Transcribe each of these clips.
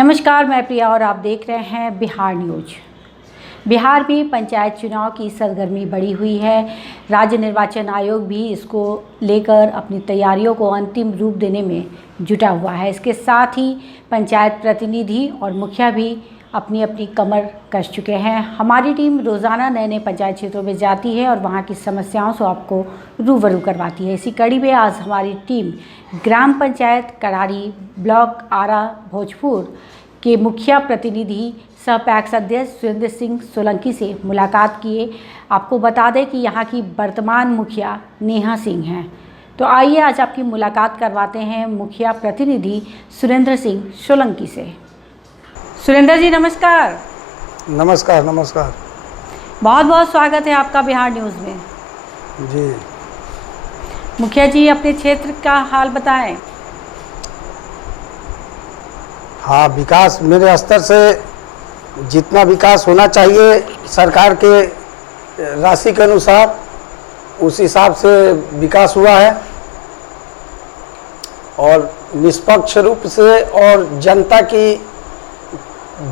नमस्कार, मैं प्रिया और आप देख रहे हैं बिहार न्यूज। बिहार में पंचायत चुनाव की सरगर्मी बढ़ी हुई है। राज्य निर्वाचन आयोग भी इसको लेकर अपनी तैयारियों को अंतिम रूप देने में जुटा हुआ है। इसके साथ ही पंचायत प्रतिनिधि और मुखिया भी अपनी अपनी कमर कस चुके हैं। हमारी टीम रोज़ाना नए नए पंचायत क्षेत्रों में जाती है और वहां की समस्याओं से आपको रूबरू करवाती है। इसी कड़ी में आज हमारी टीम ग्राम पंचायत करारी, ब्लॉक आरा भोजपुर के मुखिया प्रतिनिधि सह पैक्स अध्यक्ष सुरेंद्र सिंह सोलंकी से मुलाकात किए। आपको बता दें कि यहाँ की वर्तमान मुखिया नेहा सिंह हैं। तो आइए आज आपकी मुलाकात करवाते हैं मुखिया प्रतिनिधि सुरेंद्र सिंह सोलंकी से। सुरेंद्र जी नमस्कार। नमस्कार नमस्कार। बहुत बहुत स्वागत है आपका बिहार न्यूज़ में। जी मुखिया जी, अपने क्षेत्र का हाल बताएं। हाँ, विकास मेरे स्तर से जितना विकास होना चाहिए सरकार के राशि के अनुसार उस हिसाब से विकास हुआ है और निष्पक्ष रूप से और जनता की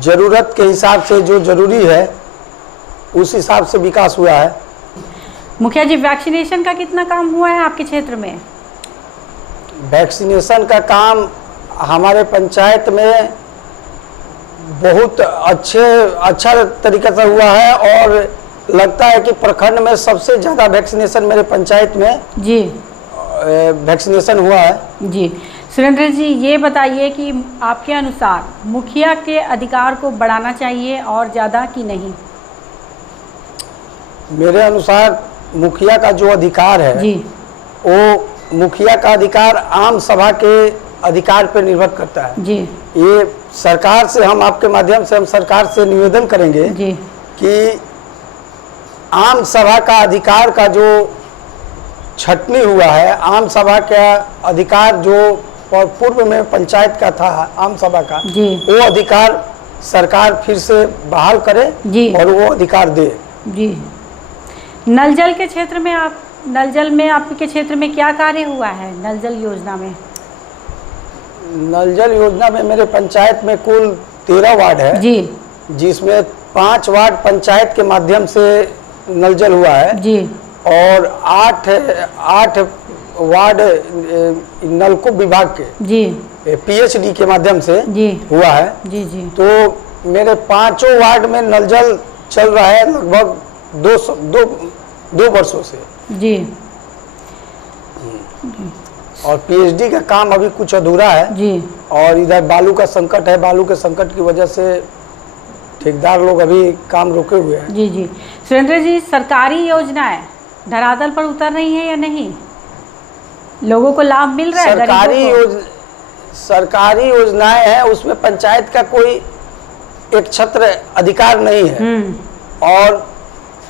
ज़रूरत के हिसाब से जो ज़रूरी है उस हिसाब से विकास हुआ है। मुखिया जी, वैक्सीनेशन का कितना काम हुआ है आपके क्षेत्र में? वैक्सीनेशन का काम हमारे पंचायत में बहुत अच्छा तरीके से हुआ है और लगता है कि प्रखंड में सबसे ज़्यादा वैक्सीनेशन मेरे पंचायत में जी वैक्सीनेशन हुआ है। जी सुरेंद्र जी, ये बताइए कि आपके अनुसार मुखिया के अधिकार को बढ़ाना चाहिए और ज़्यादा कि नहीं? मेरे अनुसार मुखिया का जो अधिकार है जी वो मुखिया का अधिकार आम सभा के अधिकार पर निर्भर करता है। जी ये सरकार से हम आपके माध्यम से हम सरकार से निवेदन करेंगे जी कि आम सभा का अधिकार का जो छटनी हुआ है, आम सभा का अधिकार जो पूर्व में पंचायत का था आम सभा का, जी वो अधिकार सरकार फिर से बहाल करे जी और वो अधिकार दे। जी नल जल के क्षेत्र में नल जल में आपके क्षेत्र में क्या कार्य हुआ है? नल जल योजना में नल जल योजना में मेरे पंचायत में कुल 13 वार्ड है जी, जिसमें 5 वार्ड पंचायत के माध्यम से नल जल हुआ है जी और 8 वार्ड नलकूप विभाग के जी पीएचडी के माध्यम से जी हुआ है। जी जी तो मेरे 5 वार्ड में नल जल चल रहा है लगभग दो वर्षों से जी और पीएचडी का काम अभी कुछ अधूरा है जी और इधर बालू का संकट है। बालू के संकट की वजह से ठेकेदार लोग अभी काम रोके हुए हैं। जी जी सुरेंद्र जी, सरकारी योजनाएं धरातल पर उतर रही है या नहीं? लोगों को लाभ मिल रहा है? सरकारी योजनाएं हैं, उसमें पंचायत का कोई एक छत्र अधिकार नहीं है और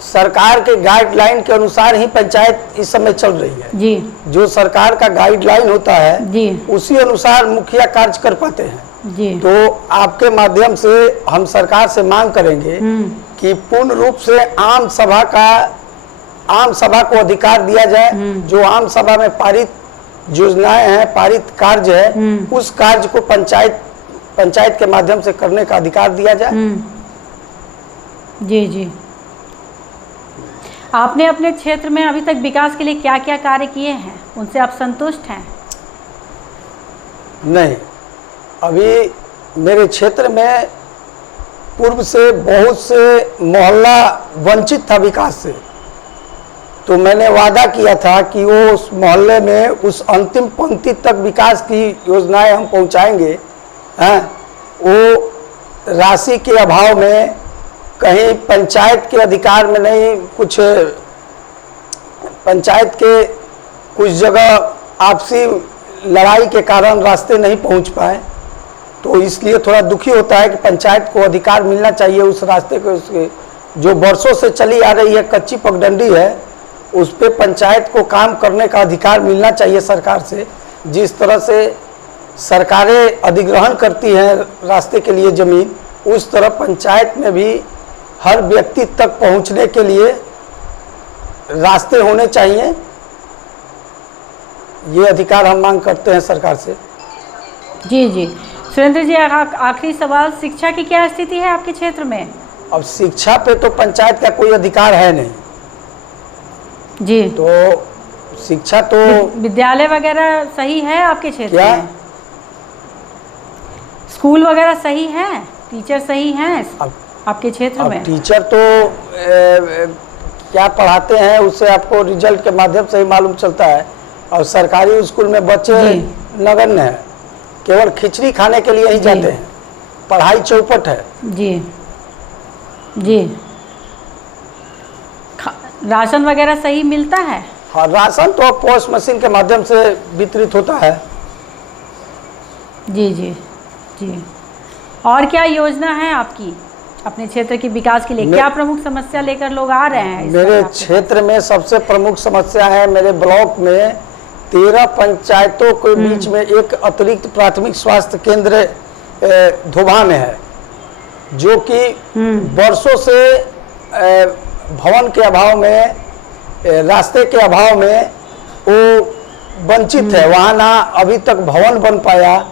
सरकार के गाइडलाइन के अनुसार ही पंचायत इस समय चल रही है। जी जो सरकार का गाइडलाइन होता है जी उसी अनुसार मुखिया कार्य कर पाते हैं। जी तो आपके माध्यम से हम सरकार से मांग करेंगे कि पूर्ण रूप से आम सभा को अधिकार दिया जाए। जो आम सभा में पारित योजनाएं हैं, पारित कार्य है, उस कार्य को पंचायत के माध्यम से करने का अधिकार दिया जाए। जी जी आपने अपने क्षेत्र में अभी तक विकास के लिए क्या क्या कार्य किए हैं? उनसे आप संतुष्ट हैं? नहीं, अभी मेरे क्षेत्र में पूर्व से बहुत से मोहल्ला वंचित था विकास से, तो मैंने वादा किया था कि वो उस मोहल्ले में उस अंतिम पंक्ति तक विकास की योजनाएं हम पहुंचाएंगे। वो राशि के अभाव में कहीं पंचायत के अधिकार में नहीं, कुछ पंचायत के कुछ जगह आपसी लड़ाई के कारण रास्ते नहीं पहुंच पाए, तो इसलिए थोड़ा दुखी होता है कि पंचायत को अधिकार मिलना चाहिए उस रास्ते को। उसके जो वर्षों से चली आ रही है कच्ची पगडंडी है, उस पर पंचायत को काम करने का अधिकार मिलना चाहिए सरकार से। जिस तरह से सरकारें अधिग्रहण करती हैं रास्ते के लिए ज़मीन, उस तरह पंचायत में भी हर व्यक्ति तक पहुंचने के लिए रास्ते होने चाहिए। ये अधिकार हम मांग करते हैं सरकार से। जी जी सुरेंद्र जी, आखिरी सवाल, शिक्षा की क्या स्थिति है आपके क्षेत्र में? अब शिक्षा पे तो पंचायत का कोई अधिकार है नहीं जी, तो शिक्षा तो विद्यालय वगैरह सही है आपके क्षेत्र क्या? में? स्कूल वगैरह सही है, टीचर सही हैं अब आपके क्षेत्र में? टीचर तो क्या पढ़ाते हैं उससे आपको रिजल्ट के माध्यम से ही मालूम चलता है। और सरकारी स्कूल में बच्चे नगण्य हैं, केवल खिचड़ी खाने के लिए ही जाते हैं, पढ़ाई चौपट है। जी जी, राशन वगैरह सही मिलता है? हाँ, राशन तो पोस्ट मशीन के माध्यम से वितरित होता है। जी जी जी। और क्या योजना है आपकी अपने क्षेत्र के विकास के लिए? क्या प्रमुख समस्या लेकर लोग आ रहे हैं? मेरे क्षेत्र में सबसे प्रमुख समस्या है, मेरे ब्लॉक में 13 पंचायतों के बीच में एक अतिरिक्त प्राथमिक स्वास्थ्य केंद्र धोबा में है, जो कि वर्षों से भवन के अभाव में, रास्ते के अभाव में वो वंचित है। वहाँ ना अभी तक भवन बन पाया,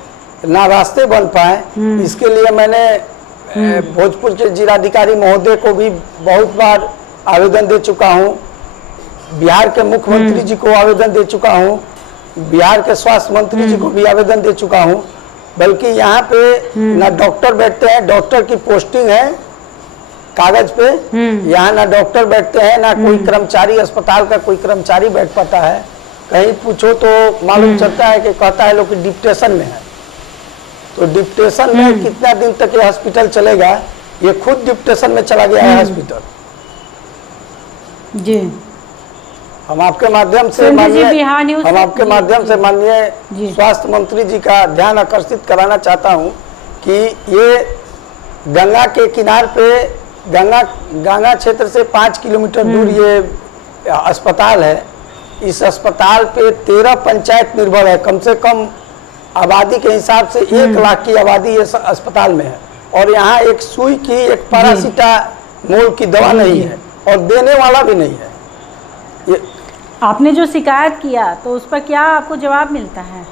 ना रास्ते बन पाए। इसके लिए मैंने भोजपुर के जिलाधिकारी महोदय को भी बहुत बार आवेदन दे चुका हूँ, बिहार के मुख्यमंत्री जी को आवेदन दे चुका हूँ, बिहार के स्वास्थ्य मंत्री जी को भी आवेदन दे चुका हूँ। बल्कि यहाँ पे ना डॉक्टर बैठते हैं, डॉक्टर की पोस्टिंग है कागज पे, यहाँ ना डॉक्टर बैठते हैं, ना कोई कर्मचारी, अस्पताल का कोई कर्मचारी बैठ पाता है। कहीं पूछो तो मालूम चलता है कि कहता है लोग कि डिप्टेशन में है। तो डिप्टेशन में कितना दिन तक ये हॉस्पिटल चलेगा? ये खुद डिप्टेशन में चला गया है हॉस्पिटल। जी, हम आपके माध्यम से माननीय स्वास्थ्य मंत्री जी का ध्यान आकर्षित कराना चाहता हूं कि ये गंगा के किनार पे, गंगा क्षेत्र से 5 किलोमीटर दूर ये अस्पताल है। इस अस्पताल पे 13 पंचायत निर्भर है। कम से कम आबादी के हिसाब से 1 लाख की आबादी इस अस्पताल में है, और यहाँ एक सुई की, एक पैरासीटामोल की दवा नहीं है, और देने वाला भी नहीं है। ये आपने जो शिकायत किया तो उस पर क्या आपको जवाब मिलता है?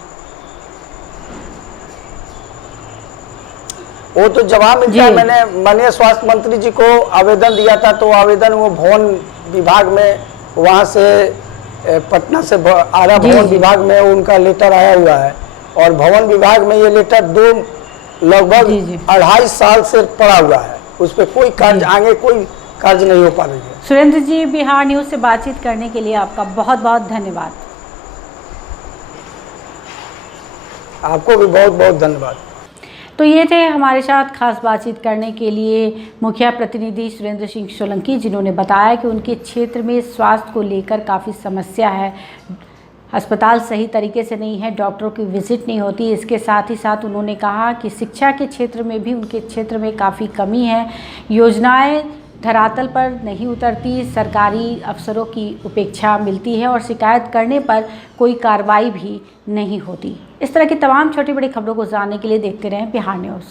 वो तो जवाब मिलता है। मैंने माननीय स्वास्थ्य मंत्री जी को आवेदन दिया था, तो आवेदन वो भवन विभाग में, वहाँ से पटना से आरा भवन विभाग में उनका लेटर आया हुआ है, और भवन विभाग में ये लेटर लगभग 2.5 साल से पड़ा हुआ है। उस पर कोई कार्य, आगे कोई कार्य नहीं हो पा रही है। सुरेंद्र जी, बिहार न्यूज़ से बातचीत करने के लिए आपका बहुत बहुत धन्यवाद। आपको भी बहुत बहुत धन्यवाद। तो ये थे हमारे साथ खास बातचीत करने के लिए मुखिया प्रतिनिधि सुरेंद्र सिंह सोलंकी, जिन्होंने बताया कि उनके क्षेत्र में स्वास्थ्य को लेकर काफ़ी समस्या है। अस्पताल सही तरीके से नहीं है, डॉक्टरों की विजिट नहीं होती। इसके साथ ही साथ उन्होंने कहा कि शिक्षा के क्षेत्र में भी उनके क्षेत्र में काफ़ी कमी है, योजनाएं धरातल पर नहीं उतरती, सरकारी अफसरों की उपेक्षा मिलती है और शिकायत करने पर कोई कार्रवाई भी नहीं होती। इस तरह की तमाम छोटी बड़ी खबरों को जानने के लिए देखते रहें बिहार न्यूज़।